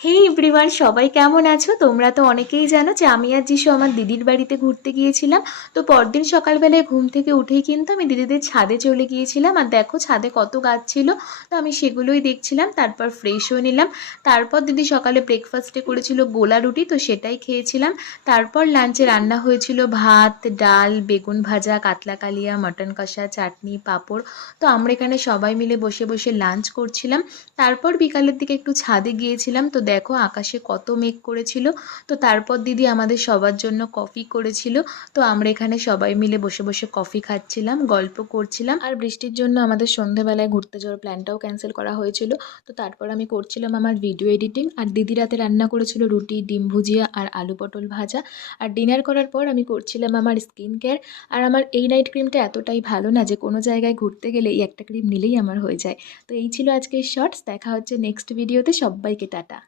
হে everyone, সবাই কেমন আছো? তোমরা তো অনেকেই জানো যে আমি আর যিশু আমার দিদির বাড়িতে ঘুরতে গিয়েছিলাম। তো পরদিন সকালবেলায় ঘুম থেকে উঠেই কিন্তু আমি দিদিদের ছাদে চলে গিয়েছিলাম। আর দেখো ছাদে কত গাছ ছিল, তো আমি সেগুলোই দেখছিলাম। তারপর ফ্রেশ হয়ে নিলাম। তারপর দিদি সকালে ব্রেকফাস্টে করেছিল গোলা রুটি, তো সেটাই খেয়েছিলাম। তারপর লাঞ্চে রান্না হয়েছিল ভাত, ডাল, বেগুন ভাজা, কাতলা কালিয়া, মটন কষা, চাটনি, পাঁপড়। তো আমরা এখানে সবাই মিলে বসে বসে লাঞ্চ করছিলাম। তারপর বিকালের দিকে একটু ছাদে গিয়েছিলাম, তো দেখো আকাশে কত মেঘ করেছিল। তো তারপর দিদি আমাদের সবার জন্য কফি করেছিল। তো আমরা এখানে সবাই মিলে বসে বসে কফি খাচ্ছিলাম, গল্প করছিলাম। আর বৃষ্টির জন্য আমাদের সন্ধেবেলায় ঘুরতে যাওয়ার প্ল্যানটাও ক্যান্সেল করা হয়েছিল। তো তারপর আমি করছিলাম আমার ভিডিও এডিটিং, আর দিদি রাতে রান্না করেছিল রুটি, ডিম ভুজিয়া আর আলু পটল ভাজা। আর ডিনার করার পর আমি করছিলাম আমার স্কিন কেয়ার। আর আমার এই নাইট ক্রিমটা এতটাই ভালো না যে কোনো জায়গায় ঘুরতে গেলে এই একটা ক্রিম নিলেই আমার হয়ে যায়। তো এই ছিল আজকের শর্টস। দেখা হচ্ছে নেক্সট ভিডিওতে। সবাইকে টাটা।